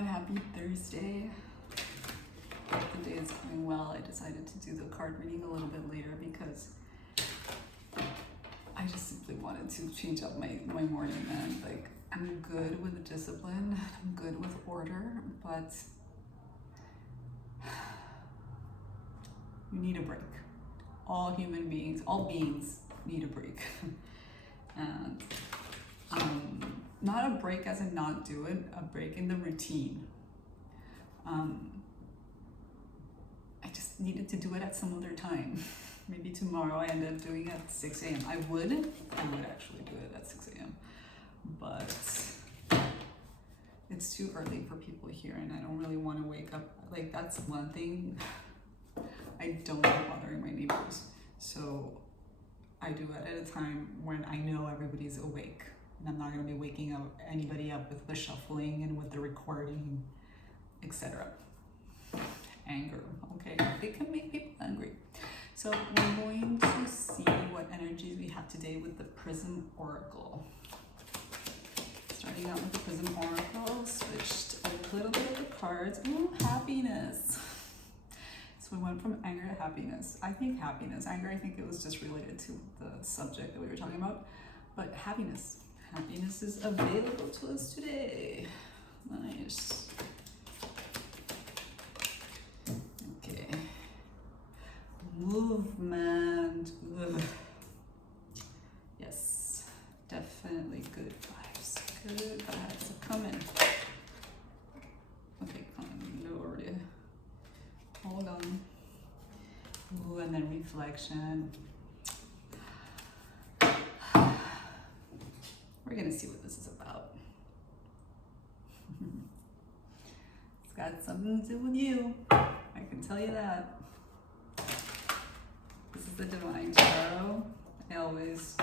everyone, happy Thursday. The day is going well. I decided to do the card reading a little bit later because I just simply wanted to change up my morning, man. Like, I'm good with discipline, I'm good with order, but you need a break. All human beings, all beings need a break. And not a break as in not do it, a break in the routine. I just needed to do it at some other time. Maybe tomorrow I end up doing it at 6 a.m. I would actually do it at 6 a.m. But it's too early for people here and I don't really want to wake up. Like, that's one thing. I don't like bothering my neighbors. So I do it at a time when I know everybody's awake. And I'm not going to be waking up anybody up with the shuffling and with the recording, etc. Anger, okay? It can make people angry. So we're going to see what energies we have today with the Prism Oracle. Starting out with the Prism Oracle, switched a little bit of the cards. Ooh, happiness. So we went from anger to happiness. I think happiness. Anger, I think it was just related to the subject that we were talking about. But happiness. Happiness is available to us today. Nice. Okay. Movement. Ugh. Yes. Definitely good vibes. Good vibes are coming. Okay, come on. Lord. Hold on. Ooh, and then reflection. We're gonna see what this is about. It's got something to do with you. I can tell you that. This is the Divine Tarot. I always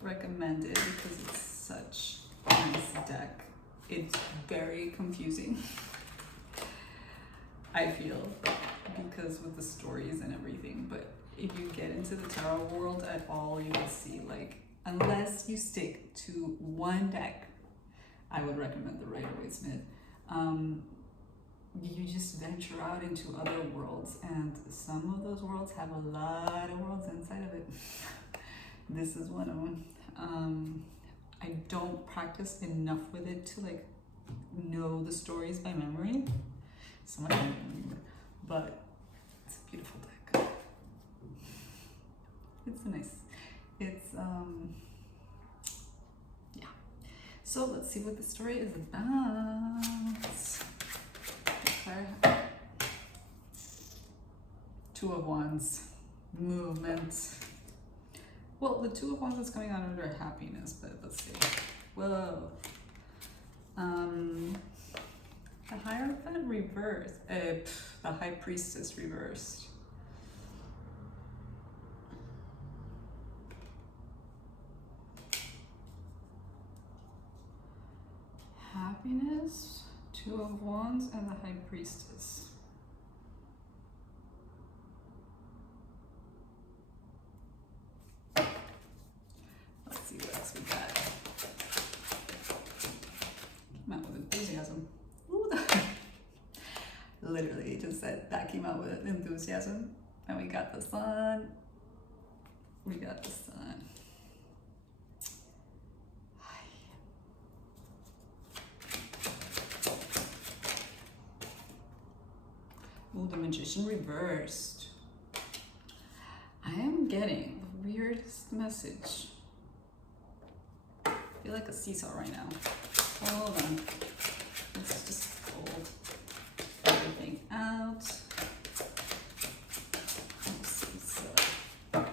recommend it because it's such a nice deck. It's very confusing, I feel, because with the stories and everything. But if you get into the tarot world at all, you will see, like, unless you stick to one deck, I would recommend the Rider-Waite-Smith. You just venture out into other worlds, and some of those worlds have a lot of worlds inside of it. This is one of them. I don't practice enough with it to like know the stories by memory. Some I don't remember, but it's a beautiful deck. It's nice. It's yeah. So let's see what the story is about. Okay. Two of Wands, movement. Well, the Two of Wands is coming out under happiness, but let's see. Whoa. The Hierophant reversed. The High Priestess reversed. Happiness, Two of Wands, and the High Priestess. Let's see what else we got. Came out with enthusiasm. Ooh, literally just said that came out with enthusiasm. And we got the Sun. We got the Sun. Oh, the Magician reversed. I am getting the weirdest message. I feel like a seesaw right now. Hold on. Let's just fold everything out. Seesaw. I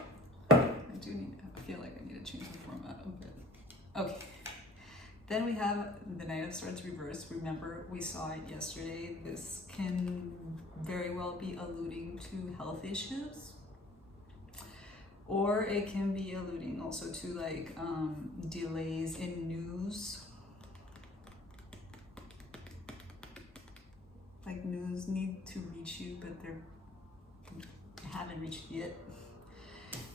feel like I need to change the format a bit. Okay. Then we have the Knight of Swords reversed. Remember, we saw it yesterday. This can very well be alluding to health issues. Or it can be alluding also to like delays in news. Like news need to reach you, but they haven't reached yet.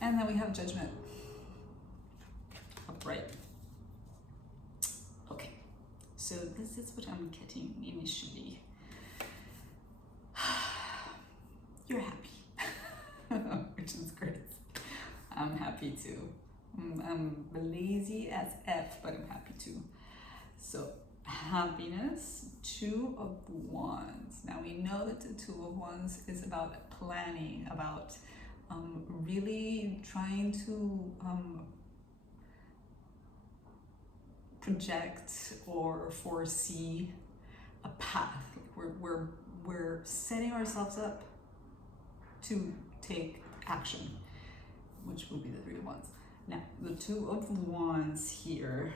And then we have Judgment. Upright. Okay, so this is what I'm getting initially. You're happy, which is great. I'm happy too. I'm lazy as F, but I'm happy too. So happiness, 2 of Wands. Now we know that the 2 of Wands is about planning, about really trying to project or foresee a path. We're setting ourselves up to take action, which would be the 3 of Wands. Now, the 2 of Wands here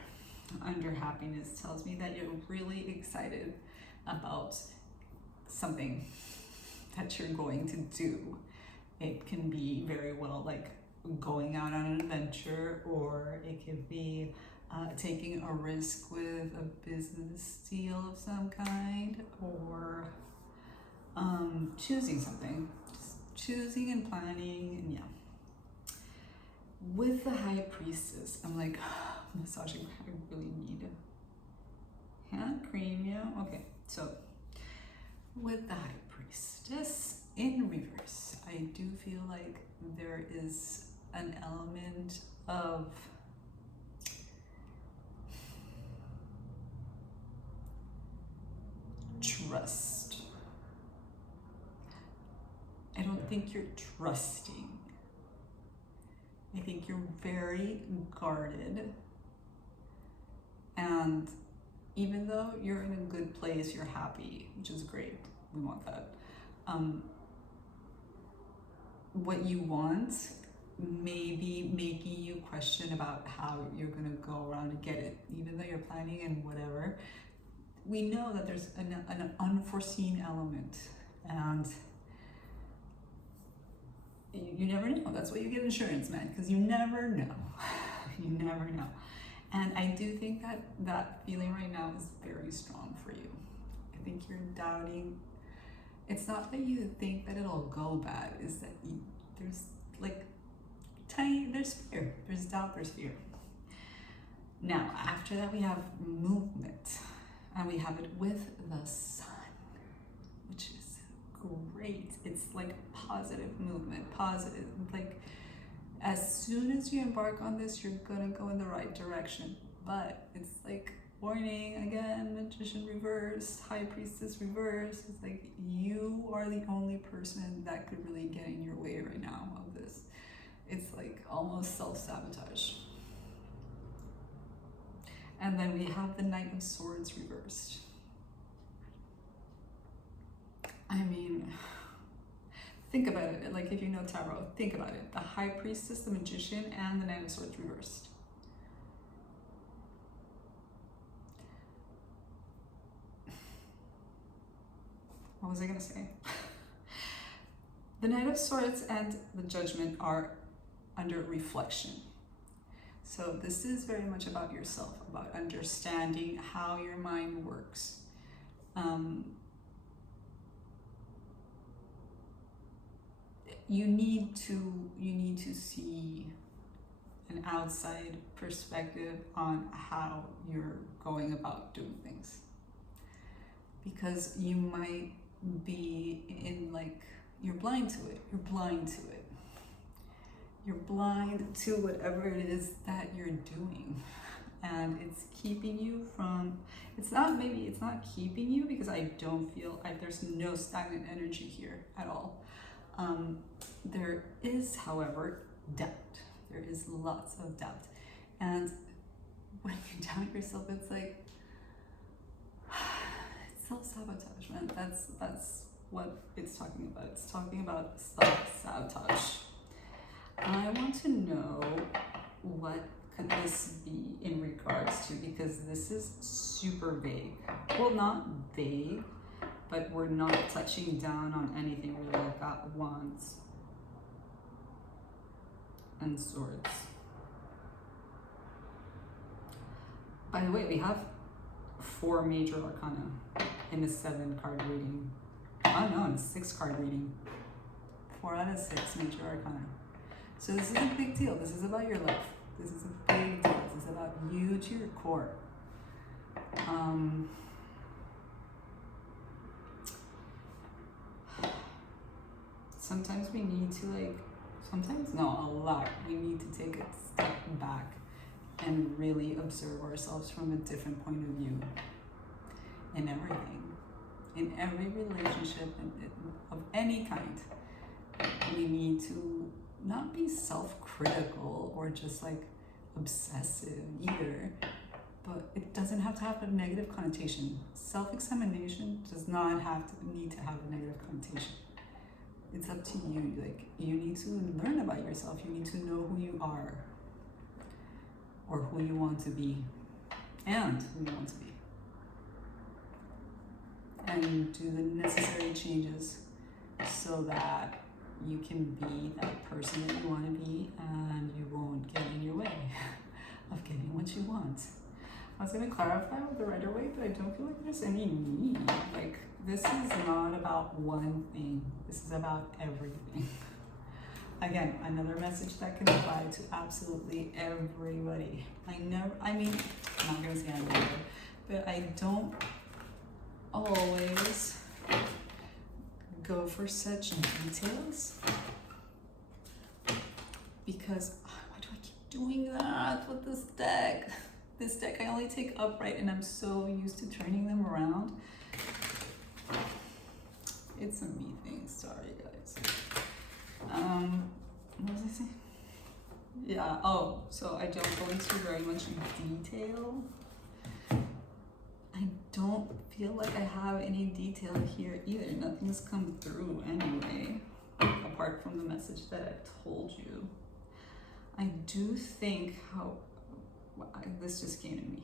under happiness tells me that you're really excited about something that you're going to do. It can be very well like going out on an adventure, or it could be taking a risk with a business deal of some kind, or choosing something. Just choosing and planning, and yeah. With the High Priestess, I'm like, massaging, I really need hand cream, yeah? Okay, so with the High Priestess in reverse, I do feel like there is an element of trust. I don't think you're trusting. I think you're very guarded, and even though you're in a good place, you're happy, which is great. We want that. What you want may be making you question about how you're gonna go around and get it, even though you're planning and whatever. We know that there's an unforeseen element, and you never know. That's why you get insurance, man, because you never know. You never know. And I do think that that feeling right now is very strong for you. I think you're doubting. It's not that you think that it'll go bad, it's that there's like there's fear. There's doubt, there's fear. Now, after that, we have movement, and we have it with the sun, which is great. It's like positive movement, positive. Like as soon as you embark on this, you're gonna go in the right direction. But it's like, warning again, Magician reverse, High Priestess reverse. It's like you are the only person that could really get in your way right now of this. It's like almost self-sabotage. And then we have the Knight of Swords reversed. I mean, think about it. Like if you know tarot, think about it. The High Priestess, the Magician, and the Knight of Swords reversed. What was I gonna say? The Knight of Swords and the Judgment are under reflection. So this is very much about yourself, about understanding how your mind works. You need to see an outside perspective on how you're going about doing things, because you might be in like, you're blind to it. You're blind to it. You're blind to whatever it is that you're doing, and it's keeping you from, it's not keeping you, because I don't feel like there's no stagnant energy here at all. There is, however, doubt. There is lots of doubt, and when you doubt yourself, it's like, it's self-sabotage, man. That's what it's talking about. It's talking about self-sabotage. I want to know, what could this be in regards to, because this is super vague. Well, not vague, but we're not touching down on anything really. I've got Wands and Swords. By the way, we have 4 major arcana in the 7 card reading. Oh no, in the 6 card reading. 4 out of 6 major arcana. So this is a big deal. This is about your life. This is a big deal. This is about you to your core. sometimes we need to sometimes, no, a lot, we need to take a step back and really observe ourselves from a different point of view in everything. In every relationship of any kind, we need to not be self-critical or just obsessive either, but it doesn't have to have a negative connotation. Self-examination does not need to have a negative connotation. It's up to you. You need to learn about yourself. You need to know who you are, or who you want to be, and who you want to be. And do the necessary changes so that you can be that person that you want to be, and you won't get in your way of getting what you want. I was going to clarify with the Rider Waite, but I don't feel like there's any need. This is not about one thing. This is about everything. Again, another message that can apply to absolutely everybody. I'm not going to say I never, but I don't always go for such details, because why do I keep doing that with this deck? This deck I only take upright, and I'm so used to turning them around. It's a me thing, sorry guys. What was I saying? Yeah, so I don't go into very much detail. I don't feel like I have any detail here either. Nothing's come through anyway, apart from the message that I told you. I do think this just came to me.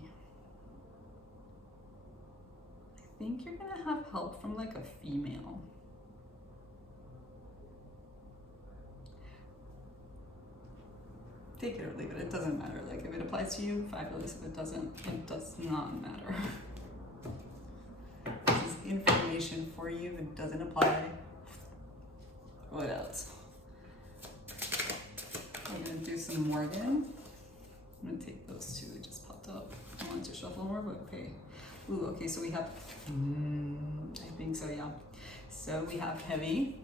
I think you're gonna have help from a female. Take it or leave it, it doesn't matter. If it applies to you, fabulous. If it doesn't, it does not matter. This is information for you. If it doesn't apply, what else? We're gonna do some Morgan. I'm gonna take those two, it just popped up. I wanted to shuffle more, but okay. Ooh, okay, so we have, I think so, yeah. So we have heavy.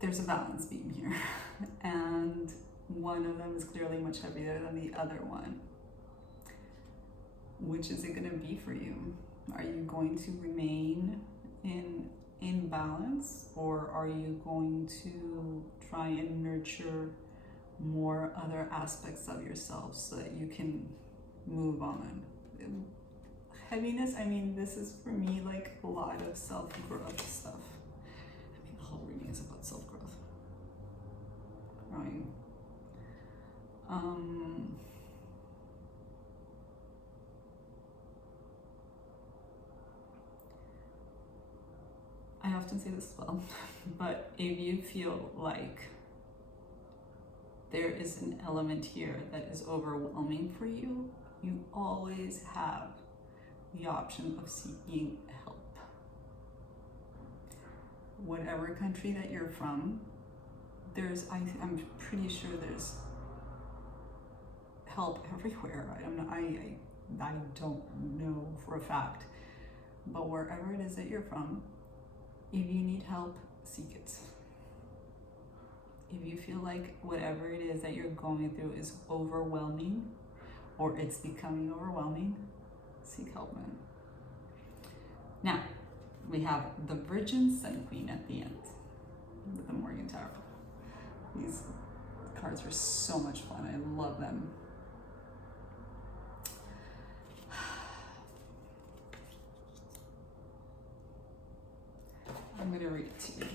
There's a balance beam here, and one of them is clearly much heavier than the other one. Which is it gonna be for you? Are you going to remain in balance, or are you going to try and nurture more other aspects of yourself so that you can move on? Heaviness, this is for me a lot of self-growth stuff. The whole reading is about self-growth. Growing. I often say this as well, but if you feel like there is an element here that is overwhelming for you, you always have the option of seeking help. Whatever country that you're from, I'm pretty sure there's help everywhere. I don't know for a fact, but wherever it is that you're from, if you need help, seek it. If you feel like whatever it is that you're going through is overwhelming, or it's becoming overwhelming, seek help, man. Now, we have the Virgin Sun Queen at the end with the Morgan Tarot. These cards are so much fun. I love them. I'm going to read it to you.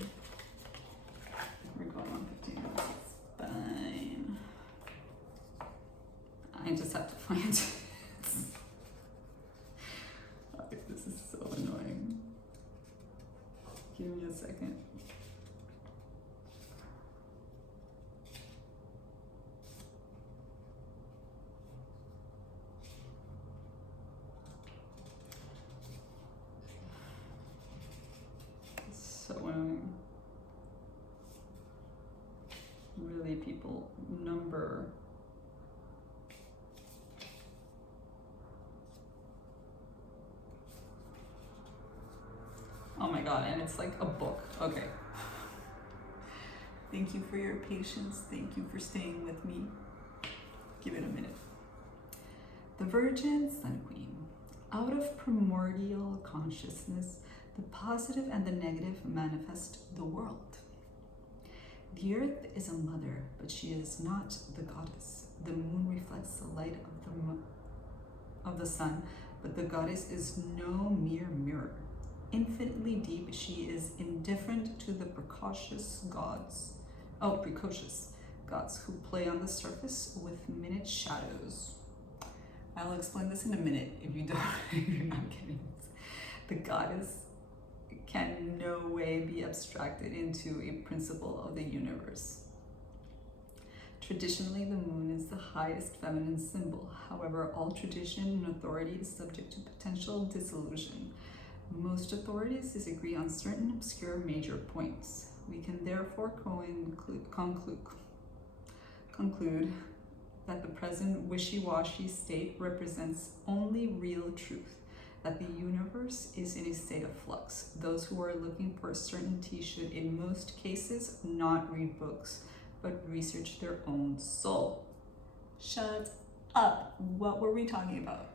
We're going on 15 minutes. It's fine. I just have to find it. This is so annoying. Give me a second. So annoying. Really, people number Oh my God, and it's like a book. Okay. Thank you for your patience. Thank you for staying with me. Give it a minute. The Virgin Sun Queen. Out of primordial consciousness, the positive and the negative manifest the world. The earth is a mother, but she is not the goddess. The moon reflects the light of the sun, but the goddess is no mere mirror. Infinitely deep, she is indifferent to the precocious gods who play on the surface with minute shadows. I'll explain this in a minute if you don't, if you're not getting this. The goddess can in no way be abstracted into a principle of the universe. Traditionally, the moon is the highest feminine symbol. However, all tradition and authority is subject to potential dissolution. Most authorities disagree on certain obscure major points. We can therefore conclude that the present wishy-washy state represents only real truth, that the universe is in a state of flux. Those who are looking for certainty should, in most cases, not read books, but research their own soul. Shut up. What were we talking about?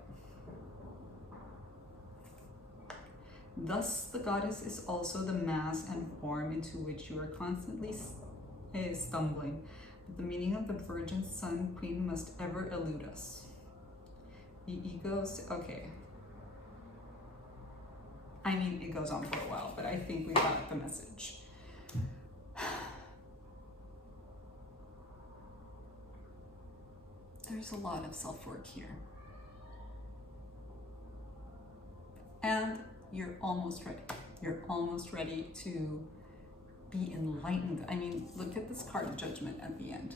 Thus, the goddess is also the mass and form into which you are constantly stumbling. The meaning of the Virgin Sun Queen must ever elude us. The egos, okay. I mean, it goes on for a while, but I think we got the message. There's a lot of self-work here. And you're almost ready. You're almost ready to be enlightened. I mean, look at this card, Judgment, at the end.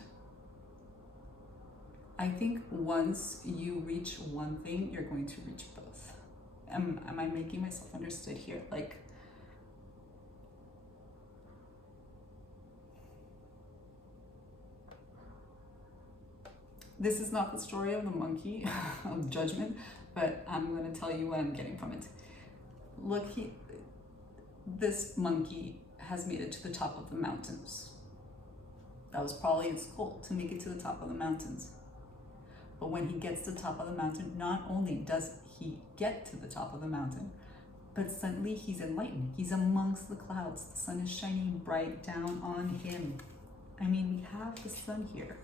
I think once you reach one thing, you're going to reach both. Am I making myself understood here? Like, this is not the story of the monkey of Judgment, but I'm going to tell you what I'm getting from it. Look, this monkey has made it to the top of the mountains. That was probably its goal, to make it to the top of the mountains. But when he gets to the top of the mountain, not only does he get to the top of the mountain, but suddenly he's enlightened. He's amongst the clouds. The sun is shining bright down on him. I mean, we have the sun here.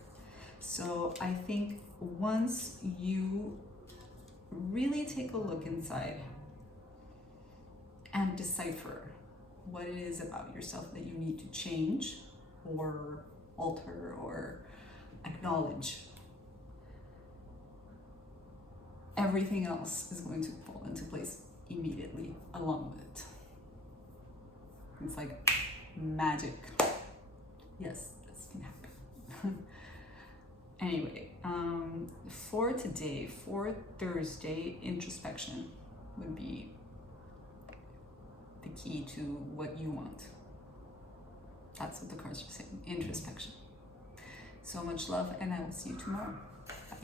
So I think once you really take a look inside and decipher what it is about yourself that you need to change or alter or acknowledge, everything else is going to fall into place immediately along with it. It's like magic. Yes, this can happen. Anyway, for today, for Thursday, introspection would be the key to what you want. That's what the cards are saying, introspection. So much love, and I will see you tomorrow. Bye.